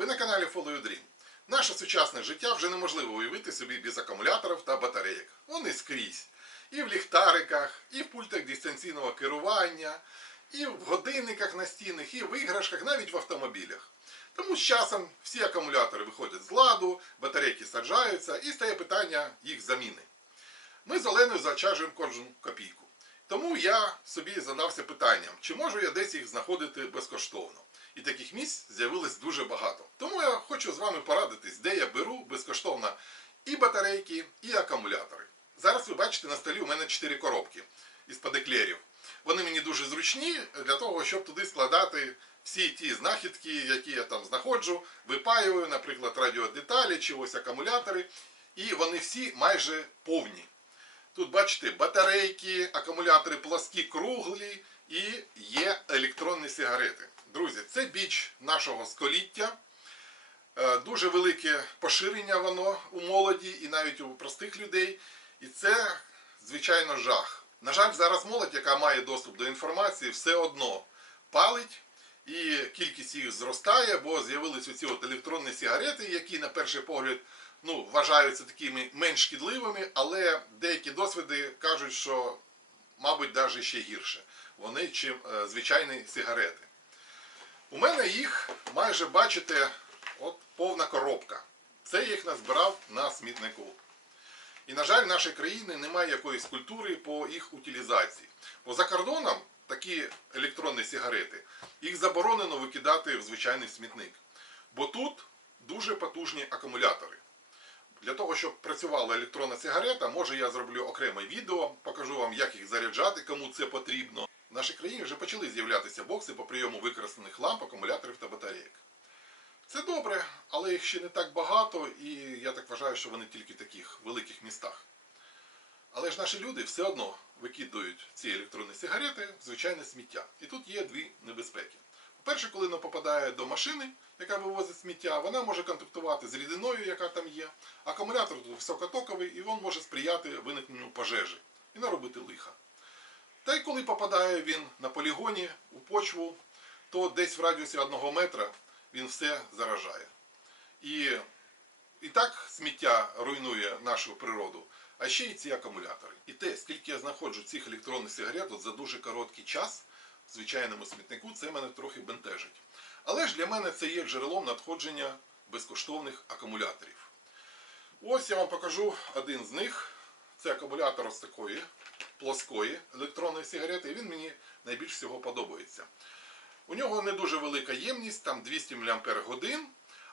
ви на каналі Follow Dream. Наше сучасне життя вже неможливо уявити собі без акумуляторів та батарейок. Вони скрізь. І в ліхтариках, і в пультах дистанційного керування, і в годинниках настінних, і в іграшках, навіть в автомобілях. Тому з часом всі акумулятори виходять з ладу, батарейки саджаються і стає питання їх заміни. Ми з Оленою заощаджуємо кожну копійку. Тому я собі задався питанням, чи можу я десь їх знаходити безкоштовно. І таких місць з'явилось дуже багато. Тому я хочу з вами порадитись, де я беру безкоштовно і батарейки, і акумулятори. Зараз ви бачите на столі у мене 4 коробки із-під еклерів. Вони мені дуже зручні для того, щоб туди складати всі ті знахідки, які я там знаходжу, випаюю, наприклад, радіодеталі чи ось акумулятори. І вони всі майже повні. Тут бачите батарейки, акумулятори пласкі, круглі і є електронні сигарети. Друзі, це біч нашого століття. Е, Дуже велике поширення воно у молоді і навіть у простих людей. І це, звичайно, жах. На жаль, зараз молодь, яка має доступ до інформації, все одно палить, і кількість їх зростає, бо з'явилися ці от електронні сигарети, які на перший погляд ну, вважаються такими менш шкідливими, але деякі досвіди кажуть, що, мабуть, навіть ще гірше. Вони чим е, звичайні сигарети. У мене їх майже бачите, от повна коробка. Це я їх назбирав на смітнику. І, на жаль, в нашій країні немає якоїсь культури по їх утилізації. Бо за кордоном такі електронні сигарети, їх заборонено викидати в звичайний смітник. Бо тут дуже потужні акумулятори. Для того, щоб працювала електронна сигарета, може я зроблю окреме відео, покажу вам, як їх заряджати, кому це потрібно. В нашій країні вже почали з'являтися бокси по прийому використаних ламп, акумуляторів та батарейок. Це добре, але їх ще не так багато, і я так вважаю, що вони тільки в таких великих містах. Але ж наші люди все одно викидують ці електронні сигарети в звичайне сміття. І тут є дві небезпеки. По-перше, коли вона попадає до машини, яка вивозить сміття, вона може контактувати з рідиною, яка там є. Акумулятор тут високотоковий, і він може сприяти виникненню пожежі і наробити лиха. Та й коли попадає він на полігоні у почву, то десь в радіусі одного метра він все заражає. І, і так сміття руйнує нашу природу, а ще й ці акумулятори. І те, скільки я знаходжу цих електронних сигарет от за дуже короткий час в звичайному смітнику, це мене трохи бентежить. Але ж для мене це є джерелом надходження безкоштовних акумуляторів. Ось я вам покажу один з них. Це акумулятор з такої плоскої електронної сигарети, і він мені найбільш всього подобається. У нього не дуже велика ємність, там 200 мАч,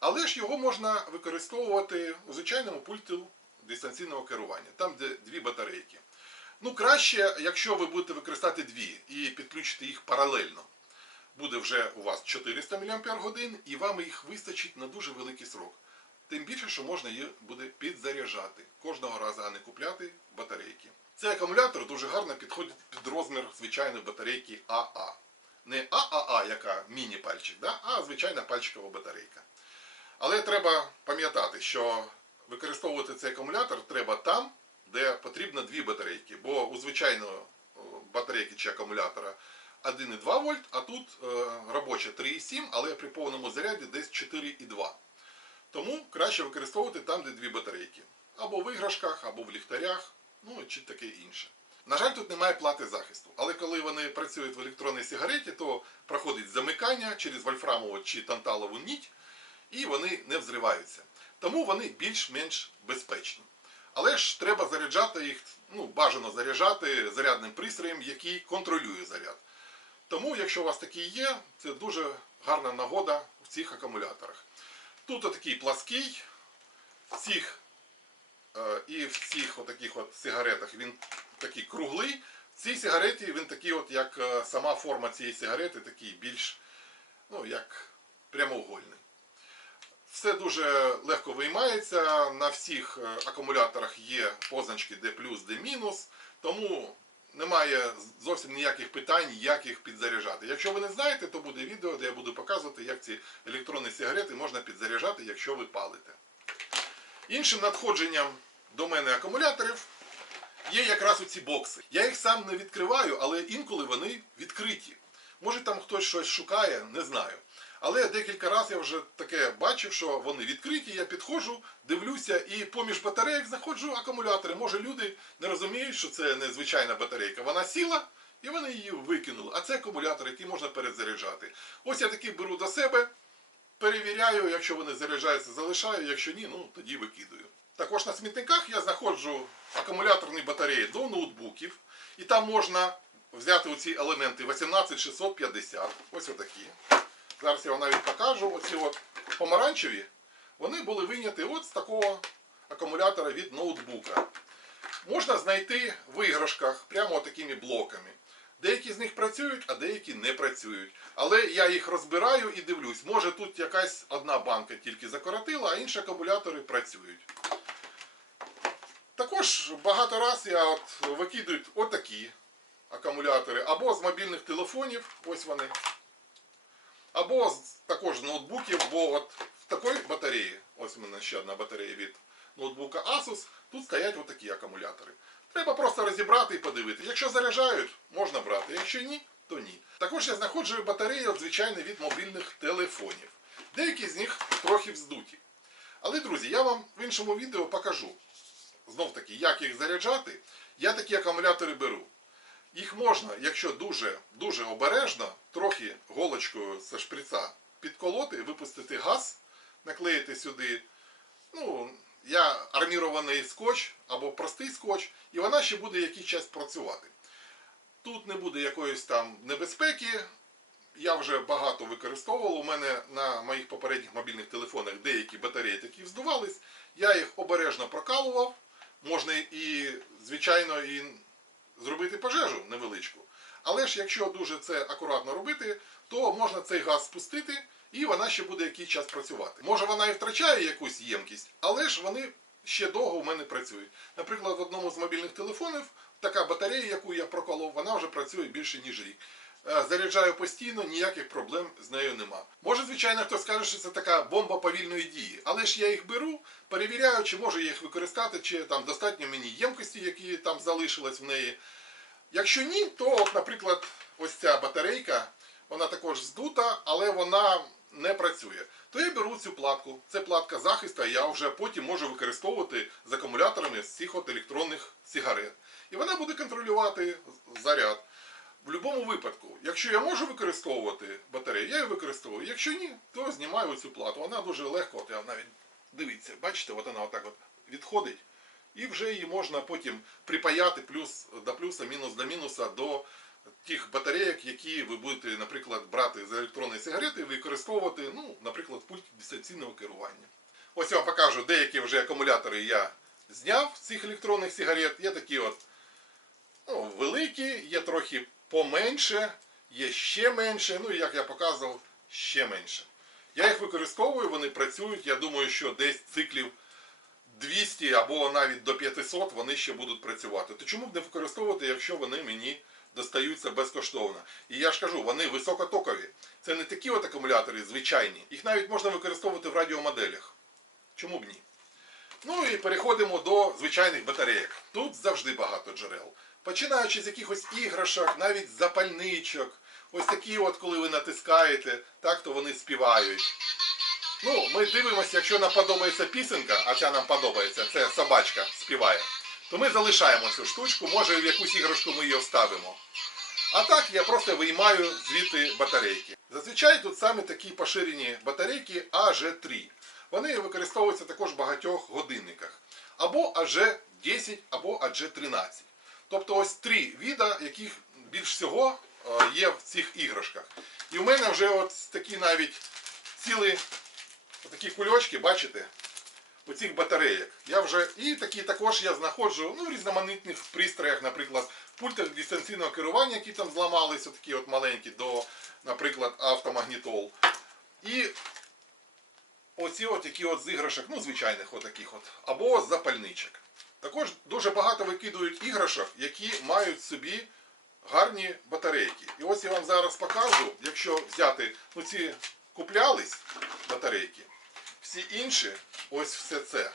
але ж його можна використовувати у звичайному пульті дистанційного керування, там де дві батарейки. Ну, краще, якщо ви будете використати дві і підключити їх паралельно. Буде вже у вас 400 мАч, і вам їх вистачить на дуже великий срок. Тим більше, що можна її буде підзаряджати кожного разу, а не купляти батарейки. Цей акумулятор дуже гарно підходить під розмір звичайної батарейки АА. Не ААА, яка міні-пальчик, да? а звичайна пальчикова батарейка. Але треба пам'ятати, що використовувати цей акумулятор треба там, де потрібно дві батарейки. Бо у звичайної батарейки чи акумулятора 1,2 вольт, а тут е, робоча 3,7, але при повному заряді десь 4,2. Тому краще використовувати там, де дві батарейки. Або в іграшках, або в ліхтарях, ну чи таке інше. На жаль, тут немає плати захисту. Але коли вони працюють в електронній сигареті, то проходить замикання через вольфрамову чи танталову ніть, і вони не взриваються. Тому вони більш-менш безпечні. Але ж треба заряджати їх, ну, бажано заряджати зарядним пристроєм, який контролює заряд. Тому, якщо у вас такий є, це дуже гарна нагода в цих акумуляторах. Тут отакий плаский, в цих і в цих отаких от сигаретах він такий круглий. В цій сигареті він такий, от, як е, сама форма цієї сигарети, такий більш, ну, як прямоугольний. Все дуже легко виймається. На всіх е, акумуляторах є позначки D+, D-, тому немає зовсім ніяких питань, як їх підзаряджати. Якщо ви не знаєте, то буде відео, де я буду показувати, як ці електронні сигарети можна підзаряджати, якщо ви палите. Іншим надходженням до мене акумуляторів є якраз оці бокси. Я їх сам не відкриваю, але інколи вони відкриті. Може там хтось щось шукає, не знаю. Але декілька разів я вже таке бачив, що вони відкриті, я підходжу, дивлюся і поміж батарейок знаходжу акумулятори. Може люди не розуміють, що це не звичайна батарейка. Вона сіла і вони її викинули. А це акумулятор, який можна перезаряджати. Ось я такий беру до себе, перевіряю, якщо вони заряджаються, залишаю, якщо ні, ну тоді викидаю. Також на смітниках я знаходжу акумуляторні батареї до ноутбуків, і там можна взяти оці елементи 18650, ось отакі. Зараз я вам навіть покажу. Оці от помаранчеві, вони були вийняті от з такого акумулятора від ноутбука. Можна знайти в іграшках прямо такими блоками. Деякі з них працюють, а деякі не працюють. Але я їх розбираю і дивлюсь, може тут якась одна банка тільки закоротила, а інші акумулятори працюють. Також багато раз я от викидую отакі акумулятори або з мобільних телефонів, ось вони, або з також з ноутбуків, бо от в такій батареї, ось у мене ще одна батарея від ноутбука Asus, тут стоять отакі акумулятори. Треба просто розібрати і подивитися. Якщо заряджають, можна брати. Якщо ні, то ні. Також я знаходжу батареї, звичайно, від мобільних телефонів. Деякі з них трохи вздуті. Але, друзі, я вам в іншому відео покажу. Знов таки, як їх заряджати. Я такі акумулятори беру. Їх можна, якщо дуже дуже обережно, трохи голочкою зі шприца підколоти, випустити газ, наклеїти сюди. Ну, я армірований скотч або простий скотч, і вона ще буде якийсь час працювати. Тут не буде якоїсь там небезпеки. Я вже багато використовував. У мене на моїх попередніх мобільних телефонах деякі батареї такі вздувались. Я їх обережно прокалував. Можна і, звичайно, і зробити пожежу невеличку. Але ж якщо дуже це акуратно робити, то можна цей газ спустити і вона ще буде якийсь час працювати. Може вона і втрачає якусь ємкість, але ж вони ще довго у мене працюють. Наприклад, в одному з мобільних телефонів така батарея, яку я проколов, вона вже працює більше ніж рік. Е, Заряджаю постійно, ніяких проблем з нею нема. Може, звичайно, хтось скаже, що це така бомба повільної дії, але ж я їх беру, перевіряю, чи можу я їх використати, чи там достатньо мені ємкості, які там залишились в неї. Якщо ні, то, от, наприклад, ось ця батарейка, вона також здута, але вона не працює. То я беру цю платку. Це платка захисту, я вже потім можу використовувати з акумуляторами з цих от електронних сигарет. І вона буде контролювати заряд. В будь-якому випадку, якщо я можу використовувати батарею, я її використовую. Якщо ні, то знімаю цю плату. Вона дуже легко, от я навіть дивіться, бачите, от вона отак от відходить. І вже її можна потім припаяти плюс до плюса, мінус до мінуса до тих батарейок, які ви будете, наприклад, брати з електронної сигарети і використовувати, ну, наприклад, пульт дистанційного керування. Ось я вам покажу, деякі вже акумулятори я зняв з цих електронних сигарет. Є такі от ну, великі, є трохи поменше, є ще менше, ну і як я показував, ще менше. Я їх використовую, вони працюють. Я думаю, що десь циклів 200 або навіть до 500 вони ще будуть працювати. То чому б не використовувати, якщо вони мені достаються безкоштовно? І я ж кажу, вони високотокові. Це не такі от акумулятори звичайні. Їх навіть можна використовувати в радіомоделях. Чому б ні? Ну і переходимо до звичайних батарейок. Тут завжди багато джерел. Починаючи з якихось іграшок, навіть запальничок. Ось такі от, коли ви натискаєте, так то вони співають. Ну, ми дивимося, якщо нам подобається пісенька, а ця нам подобається, це собачка співає, то ми залишаємо цю штучку, може в якусь іграшку ми її вставимо. А так я просто виймаю звідти батарейки. Зазвичай тут саме такі поширені батарейки AG3. Вони використовуються також в багатьох годинниках. Або AG10, або AG13. Тобто ось три віда, яких більш всього е, є в цих іграшках. І в мене вже от такі навіть цілі такі кульочки, бачите, у цих. Я вже і такі також я знаходжу ну, в різноманітних пристроях, наприклад, в пультах дистанційного керування, які там зламалися, такі от маленькі, до, наприклад, автомагнітол. І оці от які от з іграшок, ну, звичайних от от, або з запальничок. Також дуже багато викидують іграшок, які мають собі гарні батарейки. І ось я вам зараз покажу, якщо взяти, ну ці куплялись батарейки, всі інші, ось все це.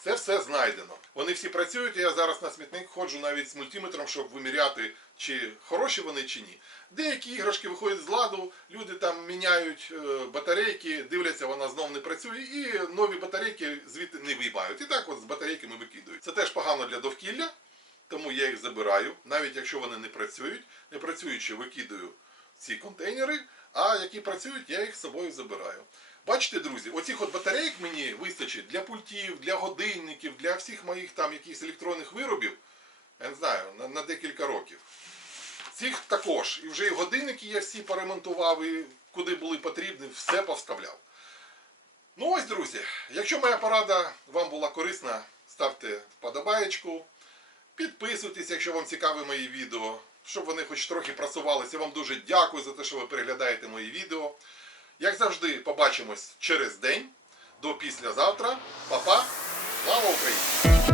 Це все знайдено. Вони всі працюють, я зараз на смітник ходжу навіть з мультиметром, щоб виміряти, чи хороші вони, чи ні. Деякі іграшки виходять з ладу, люди там міняють е, батарейки, дивляться, вона знов не працює, і нові батарейки звідти не виймають. І так от з батарейками викидують. Це теж погано для довкілля, тому я їх забираю, навіть якщо вони не працюють. Не працюючи, викидаю ці контейнери, а які працюють, я їх з собою забираю. Бачите, друзі, оцих от батарейок мені вистачить для пультів, для годинників, для всіх моїх там якихось електронних виробів, я не знаю, на, на декілька років. Цих також. І вже і годинники я всі поремонтував, і куди були потрібні, все поставляв. Ну ось, друзі, якщо моя порада вам була корисна, ставте вподобаєчку, підписуйтесь, якщо вам цікаві мої відео, щоб вони хоч трохи просувалися. Я вам дуже дякую за те, що ви переглядаєте мої відео. Як завжди, побачимось через день. До післязавтра. Па-па. Слава Україні!